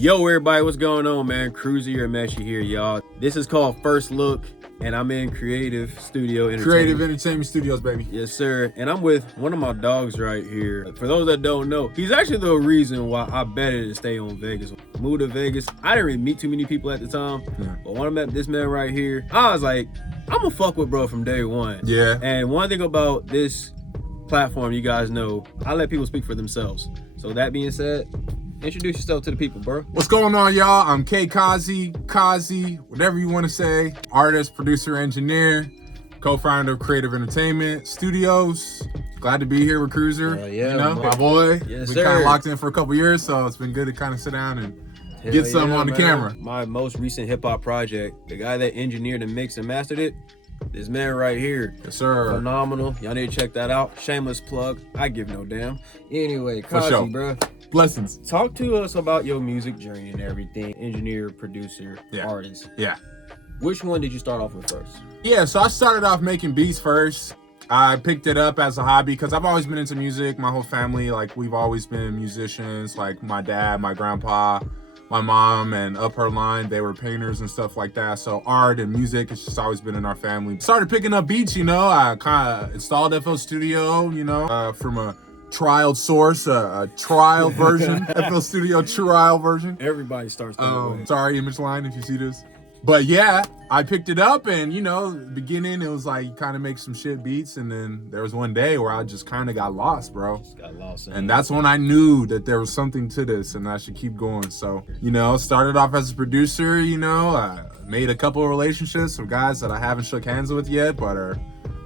Yo, everybody, what's going on, man? Cruzer, Urameshi here, y'all. This is called First Look, and I'm in Creative Entertainment. Creative Entertainment Studios, baby. Yes, sir. And I'm with one of my dogs right here. For those that don't know, he's actually the reason why I better to stay on Vegas. Moved to Vegas. I didn't really meet too many people at the time, but when I met this man right here, I was like, I'm gonna fuck with bro from day one. Yeah. And one thing about this platform, you guys know, I let people speak for themselves. So that being said, introduce yourself to the people, bro. What's going on, y'all? I'm KKZI, whatever you want to say. Artist, producer, engineer, co-founder of Creative Entertainment Studios. Glad to be here with Cruzer. Yeah, you know, my boy. Yes, we sir. kind of locked in for a couple years, so it's been good to kind of sit down and get something on the camera. My most recent hip-hop project, the guy that engineered and mixed and mastered it, this man right here. Yes, sir. Phenomenal. Y'all need to check that out. Shameless plug. I give no damn. Anyway, For KKZI, sure. bro. Blessings. Talk to us about your music journey and everything. Engineer, producer, artist. Yeah. Which one did you start off with first? Yeah, so I started off making beats first. I picked it up as a hobby because I've always been into music. My whole family, like, we've always been musicians. Like, my dad, my grandpa, my mom, and up her line, they were painters and stuff like that. So art and music, it's just always been in our family. Started picking up beats, you know. I kind of installed FL Studio, you know, from a trial source, a trial version, FL Studio trial version. Everybody starts that way. Sorry, Image Line, if you see this. But yeah, I picked it up, and you know, beginning it was like you kind of make some shit beats, and then there was one day where I just kind of got lost, bro. Got lost. And that's when I knew that there was something to this, and I should keep going. So, you know, started off as a producer. You know, I made a couple of relationships with guys that I haven't shook hands with yet, but are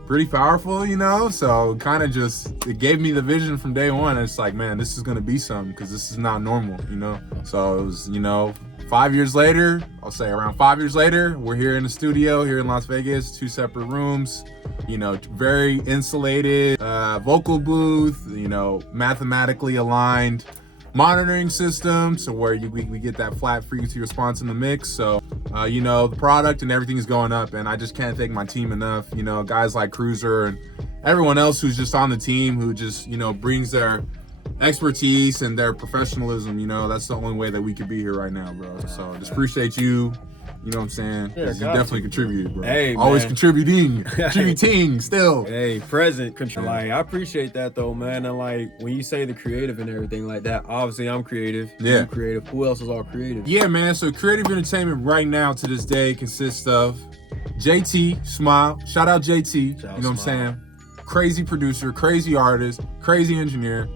pretty powerful, you know. So kind of just, it gave me the vision from day one. It's like, man, this is gonna be something because this is not normal, you know. So it was, you know, 5 years later, I'll say around 5 years later, we're here in the studio here in Las Vegas, 2 separate rooms, you know, very insulated, vocal booth, you know, mathematically aligned monitoring system, so where we get that flat frequency response in the mix. So you know, the product and everything is going up, and I just can't thank my team enough. You know, guys like Cruzer and everyone else who's just on the team who just, you know, brings their expertise and their professionalism. You know, that's the only way that we could be here right now, bro. So just appreciate you. You know what I'm saying? Yeah, you definitely contributed, bro. Hey, always man. contributing still. Hey, present control. Like, I appreciate that though, man. And like, when you say the creative and everything like that, obviously I'm creative. Yeah. You creative. Who else is all creative? Yeah, man. So Creative Entertainment right now to this day consists of JT, Smile. Shout out JT. Shout out you know what I'm Smile. saying? Crazy producer, crazy artist, crazy engineer.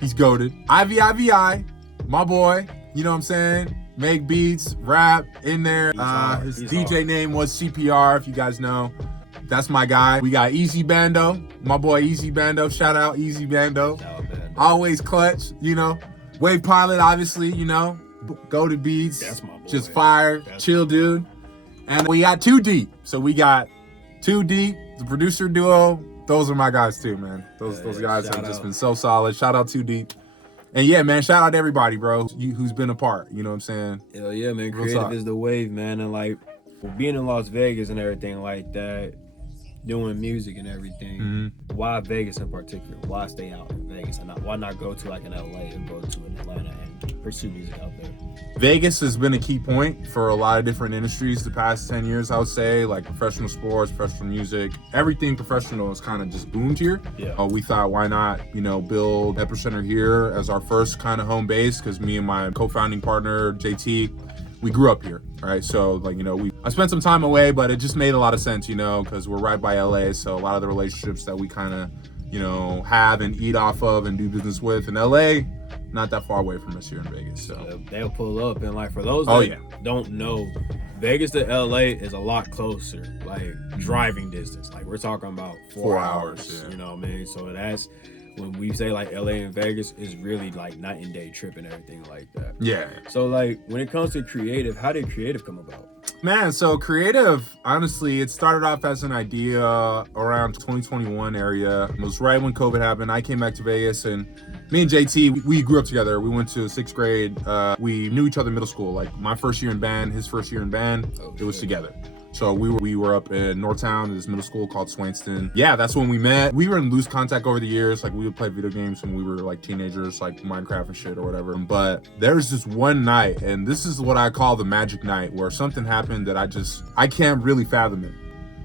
He's goated. IVI, my boy. You know what I'm saying? Make beats, rap in there. His DJ name was CPR, if you guys know. That's my guy. We got Easy Bando, my boy Easy Bando. Shout out Easy Bando. Shout out, man. Always clutch, you know. Wave Pilot, obviously, you know. Go to beats. That's my boy. Just fire, That's chill dude. And we got Too Deep. So we got Too Deep, the producer duo. Those are my guys too, man. Those guys have just been so solid. Shout out Too Deep. And yeah, man, shout out to everybody, bro, who's been a part. You know what I'm saying? Hell yeah, man. Real Creative talk. is the wave, man. And like, for being in Las Vegas and everything like that, doing music and everything, why Vegas in particular? Why stay out in Vegas? And why not go to like an LA or go to an Atlanta and pursue music out there? Vegas has been a key point for a lot of different industries the past 10 years, I would say, like professional sports, professional music, everything professional has kind of just boomed here. Yeah. We thought, why not, you know, build Epicenter here as our first kind of home base, because me and my co-founding partner, JT, we grew up here, right? So like, you know, I spent some time away, but it just made a lot of sense, you know, because we're right by LA. So a lot of the relationships that we kind of, you know, have and eat off of and do business with in LA, not that far away from us here in Vegas. So they'll pull up, and like for those that don't know, Vegas to LA is a lot closer, like driving distance. Like we're talking about 4 hours. Yeah. You know what I mean? So that's when we say like LA and Vegas is really like night and day trip and everything like that. Yeah. So like when it comes to creative, how did creative come about? Man, so Creative, honestly, it started off as an idea around 2021 area. It was right when COVID happened. I came back to Vegas, and me and JT, we grew up together. We went to 6th grade. We knew each other in middle school. Like my first year in band, his first year in band, it was together. So we were up in Northtown, this middle school called Swainston. Yeah, that's when we met. We were in loose contact over the years. Like we would play video games when we were like teenagers, like Minecraft and shit or whatever. But there was this one night, and this is what I call the magic night, where something happened that I can't really fathom it.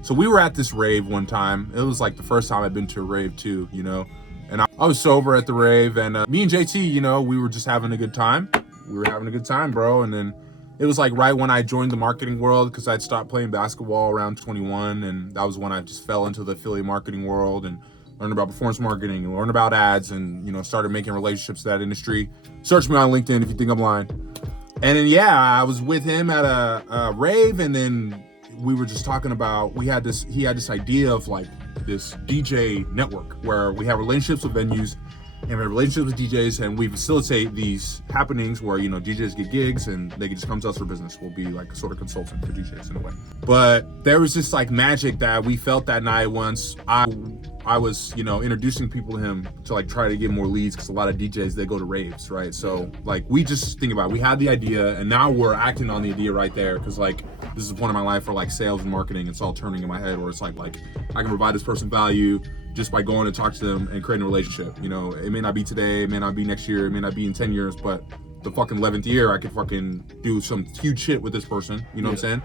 So we were at this rave one time. It was like the first time I'd been to a rave too, you know? And I was sober at the rave, and me and JT, you know, we were just having a good time. We were having a good time, bro. And then it was like right when I joined the marketing world, because I'd stopped playing basketball around 21, and that was when I just fell into the affiliate marketing world and learned about performance marketing and learned about ads and, you know, started making relationships in that industry. Search me on LinkedIn if you think I'm lying. And then, yeah, I was with him at a rave, and then we were just talking about, he had this idea of like this DJ network where we have relationships with venues and we have relationships with DJs, and we facilitate these happenings where, you know, DJs get gigs and they can just come to us for business. We'll be like a sort of consultant for DJs in a way. But there was this like magic that we felt that night once I was, you know, introducing people to him to like try to get more leads, because a lot of DJs, they go to raves, right? So like we just think about it. We had the idea and now we're acting on the idea right there, because like this is a point in my life where like sales and marketing, it's all turning in my head where it's like I can provide this person value just by going to talk to them and creating a relationship. You know, it may not be today, it may not be next year, it may not be in 10 years, but the fucking 11th year, I could fucking do some huge shit with this person. You know what I'm saying?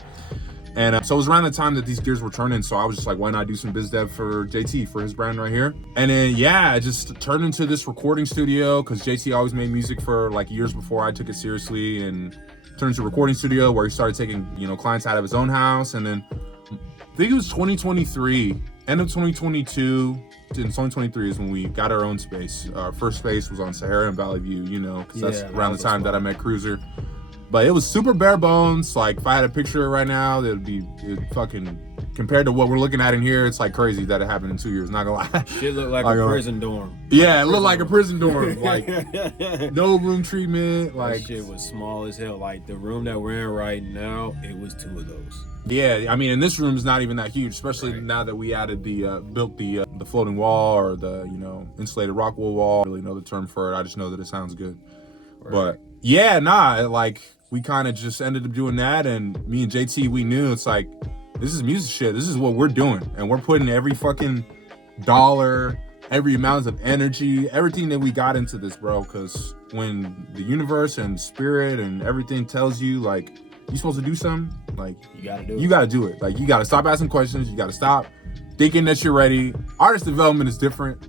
And so it was around the time that these gears were turning. So I was just like, why not do some biz dev for JT, for his brand right here? And then, yeah, it just turned into this recording studio, because JT always made music for like years before I took it seriously, and turned into a recording studio where he started taking, you know, clients out of his own house. And then I think it was 2023, end of 2022 in 2023 is when we got our own space. Our first space was on Sahara and Valley View, you know, because that's around the time that I met Cruzer. But it was super bare bones. Like if I had a picture right now, it fucking, compared to what we're looking at in here, it's like crazy that it happened in 2 years, not gonna lie. Shit looked like a prison dorm. Yeah, it looked like a prison dorm. Like no room treatment. Like that shit was small as hell. Like the room that we're in right now, it was 2 of those. Yeah, I mean, and this room is not even that huge, especially now that we added built the floating wall, or the, you know, insulated rock wool wall. I don't really know the term for it. I just know that it sounds good. Right. But yeah, like we kind of just ended up doing that, and me and JT, we knew it's like, this is music shit. This is what we're doing, and we're putting every fucking dollar, every amount of energy, everything that we got into this, bro. Because when the universe and spirit and everything tells you like you're supposed to do something, like you gotta do it. Like you gotta stop asking questions. You gotta stop thinking that you're ready. Artist development is different.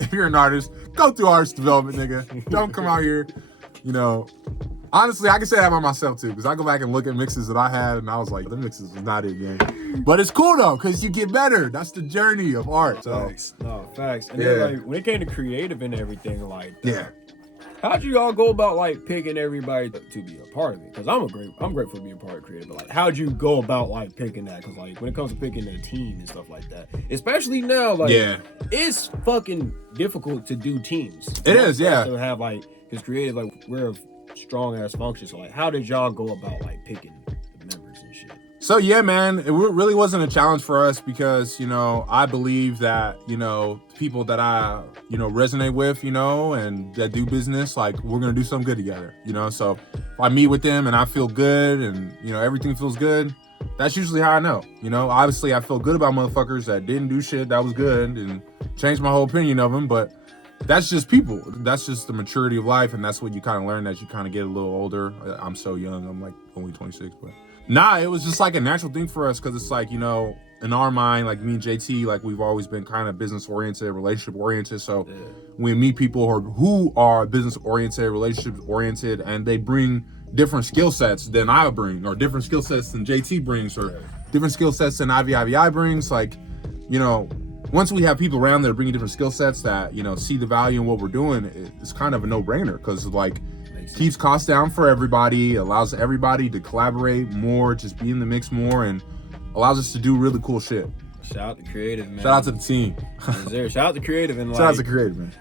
If you're an artist, go through artist development, nigga. Don't come out here, you know. Honestly, I can say that about myself too, because I go back and look at mixes that I had, and I was like, the mixes was not it, gang. But it's cool though, because you get better. That's the journey of art. So. Facts. No, facts. And then like when it came to creative and everything, like how'd you all go about like picking everybody to be a part of it? Because I'm grateful to be a part of Creative, but like how'd you go about like picking that? Because like when it comes to picking a team and stuff like that, especially now, like it's fucking difficult to do teams. It is, yeah. To have like, because Creative, like we're a strong ass function. So like how did y'all go about like picking the members and shit? So yeah, man, it really wasn't a challenge for us, because, you know, I believe that, you know, people that I, you know, resonate with, you know, and that do business, like we're gonna do something good together, you know. So if I meet with them and I feel good and, you know, everything feels good, that's usually how I know. You know, obviously I feel good about motherfuckers that didn't do shit that was good and changed my whole opinion of them, but that's just people. That's just the maturity of life, and that's what you kind of learn as you kind of get a little older. I'm so young. I'm like only 26, but nah, it was just like a natural thing for us, because it's like, you know, in our mind, like me and JT, like we've always been kind of business oriented, relationship oriented. So when we meet people who are business oriented, relationship oriented, and they bring different skill sets than I bring, or different skill sets than JT brings, or different skill sets than IVI brings, like, you know, once we have people around that are bringing different skill sets that, you know, see the value in what we're doing, it's kind of a no-brainer, because like keeps costs down for everybody, allows everybody to collaborate more, just be in the mix more, and allows us to do really cool shit. Shout out to Creativ, man. Shout out to the team. Shout out to Creativ and like. Shout out to Creativ, man.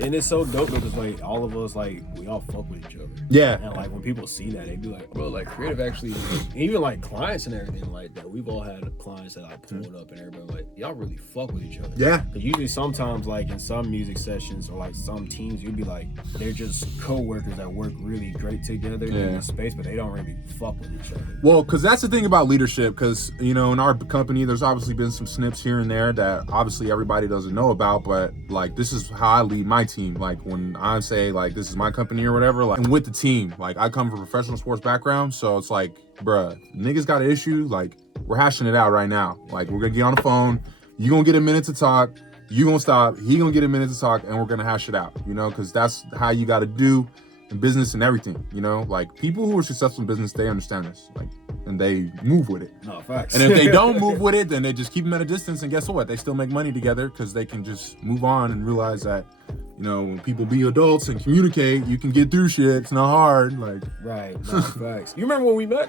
And it's so dope because like all of us like we all fuck with each other. Yeah. And like when people see that, they be like, bro, like Creativ actually, even like clients and everything like that. We've all had clients that like pulled up and everybody like, y'all really fuck with each other. Yeah. Because usually sometimes like in some music sessions or like some teams, you'd be like, they're just co-workers that work really great together in the space, but they don't really fuck with each other. Well, because that's the thing about leadership, because, you know, in our company, there's obviously been some snips here and there that obviously everybody doesn't know about, but like this is how I lead my team. Like when I say like this is my company or whatever, like and with the team, like I come from a professional sports background, so it's like, bruh, niggas got an issue, like we're hashing it out right now. Like we're gonna get on the phone, you gonna get a minute to talk, you gonna stop, he gonna get a minute to talk, and we're gonna hash it out, you know, because that's how you gotta do in business and everything, you know. Like people who are successful in business, they understand this, like, and they move with it. No, facts. And if they don't move with it, then they just keep them at a distance, and guess what? They still make money together because they can just move on and realize that, you know, when people be adults and communicate, you can get through shit. It's not hard. Like, right. No, facts. You remember when we met?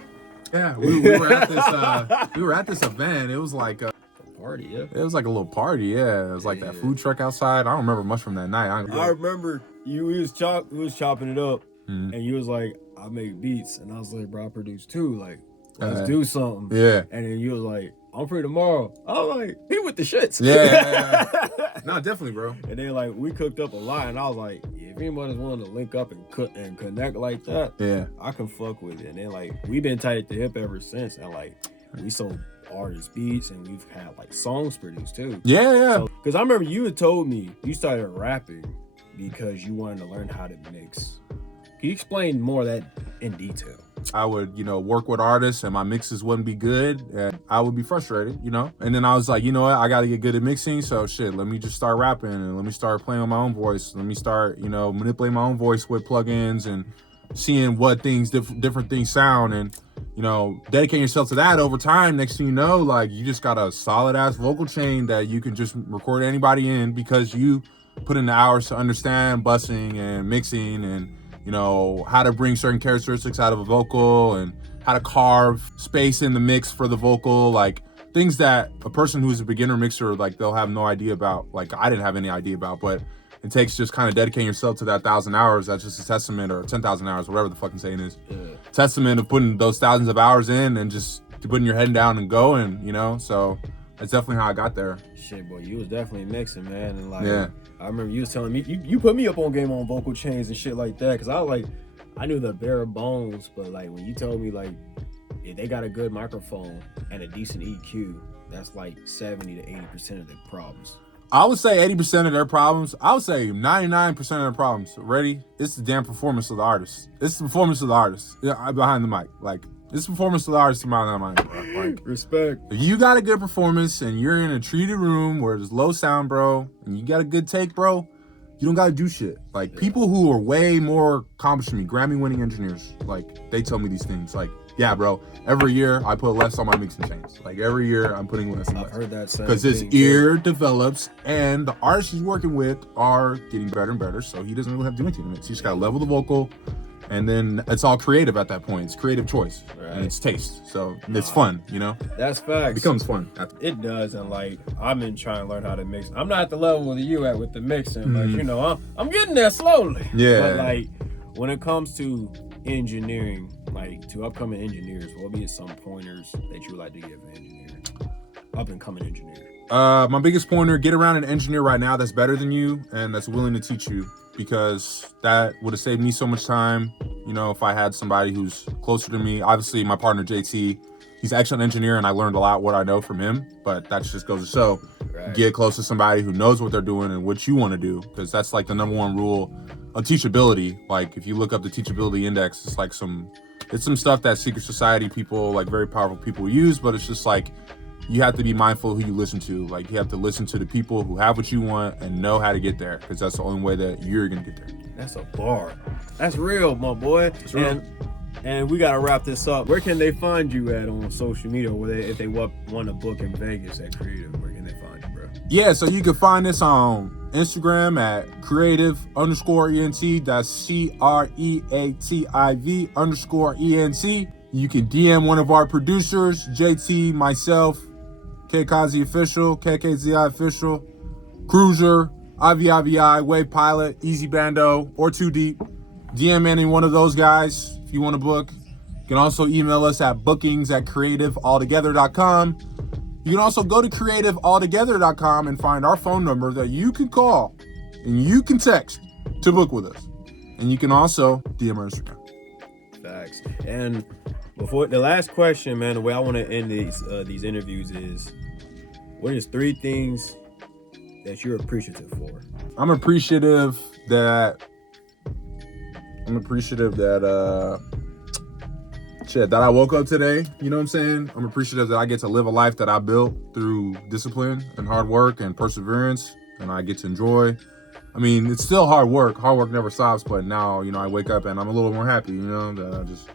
Yeah, we were at this. We were at this event. It was like a party. Yeah. It was like a little party. Yeah, it was like that food truck outside. I don't remember much from that night. I remember we was chopping it up, and you was like, I make beats, and I was like, bro, I produce too. Like, let's do something. Yeah. And then you was like, I'm free tomorrow. I was like, he with the shits. Yeah. No, definitely, bro. And then like we cooked up a lot, and I was like, yeah, if anybody's willing to link up and cook and connect like that, yeah, I can fuck with it. And then like we've been tight at the hip ever since, and like we sold artist beats, and we've had like songs produced too. Yeah. Because I remember you had told me you started rapping because you wanted to learn how to mix. Can you explain more of that in detail? I would, you know, work with artists and my mixes wouldn't be good and I would be frustrated, you know? And then I was like, you know what? I got to get good at mixing. So shit, let me just start rapping and let me start playing with my own voice. Let me start, you know, manipulating my own voice with plugins and seeing what things, different things sound and, you know, dedicating yourself to that over time. Next thing you know, like you just got a solid ass vocal chain that you can just record anybody in because you put in the hours to understand bussing and mixing and, you know, how to bring certain characteristics out of a vocal and how to carve space in the mix for the vocal, like things that a person who's a beginner mixer, like they'll have no idea about, like I didn't have any idea about, but it takes just kind of dedicating yourself to that 1,000 hours. That's just a testament, or 10,000 hours, whatever the fucking saying is. Yeah. Testament of putting those thousands of hours in and just putting your head down and going, you know? So that's definitely how I got there. Shit, boy, you was definitely mixing, man. And like, yeah. I remember you was telling me, you put me up on game on vocal chains and shit like that. Cause I was like, I knew the bare bones, but like when you told me like, if they got a good microphone and a decent EQ, that's like 70 to 80% of their problems. I would say 80% of their problems. I would say 99% of their problems. Ready? It's the damn performance of the artist. It's the performance of the artist behind the mic. Like, it's the performance of the artist behind the mic, bro. Like, respect. If you got a good performance and you're in a treated room where there's low sound, bro, and you got a good take, bro, you don't gotta do shit. Like, people who are way more accomplished than me, Grammy-winning engineers, like, they tell me these things. Like, yeah, bro, every year I put less on my mixing chains. Like, every year I'm putting less and less. I've heard that same because his ear develops and the artists he's working with are getting better and better, so he doesn't really have to do anything to mix. He just gotta level the vocal, and then it's all creative at that point. It's creative choice, and it's taste. So it's fun, you know? That's facts. It becomes fun. It does, and like, I've been trying to learn how to mix. I'm not at the level that you at with the mixing, but you know, I'm getting there slowly. Yeah. But like, when it comes to engineering, like to upcoming engineers, what would be some pointers that you would like to give an engineer, up and coming engineer? My biggest pointer: get around an engineer right now that's better than you and that's willing to teach you, because that would have saved me so much time. You know, if I had somebody who's closer to me. Obviously, my partner JT, he's an excellent engineer, and I learned a lot what I know from him. But that just goes to show, get close to somebody who knows what they're doing and what you want to do, because that's like the number one rule of teachability. Like, if you look up the teachability index, it's like some stuff that secret society people, like very powerful people, use, but it's just like, you have to be mindful who you listen to. Like, you have to listen to the people who have what you want and know how to get there, because that's the only way that you're gonna get there. That's a bar. That's real, my boy. That's real. And we gotta wrap this up. Where can they find you at on social media, or if they want to book in Vegas at Creativ? Where can they find you, bro? Yeah, so you can find us on Instagram at Creativ_ENT. That's CREATIV_ENT. You can DM one of our producers, JT, myself, KKZI Official, KKZI Official, Cruzer, IVIVI, Wave Pilot, Easy Bando, or Too Deep. DM any one of those guys if you want to book. You can also email us at bookings@creativaltogether.com. You can also go to creativaltogether.com and find our phone number that you can call and you can text to book with us. And you can also DM our Instagram. Facts. And before the last question, man, the way I want to end these interviews is, what is 3 things that you're appreciative for? I'm appreciative that that I woke up today. You know what I'm saying? I'm appreciative that I get to live a life that I built through discipline and hard work and perseverance, and I get to enjoy. I mean, it's still hard work. Hard work never stops, but now, you know, I wake up and I'm a little more happy, you know, that I just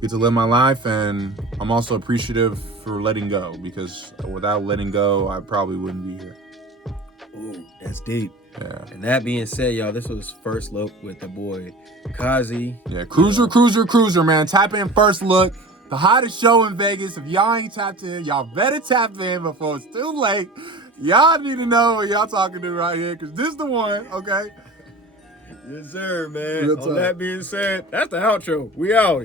get to live my life. And I'm also appreciative for letting go, because without letting go, I probably wouldn't be here. Ooh, that's deep. Yeah. And that being said, y'all, this was First Look with the boy KKZI. Yeah, Cruzer, man. Tap in First Look, the hottest show in Vegas. If y'all ain't tapped in, y'all better tap in before it's too late. Y'all need to know what y'all talking to right here, because this is the one, okay? Yes, sir, man. On that being said, that's the outro. We out.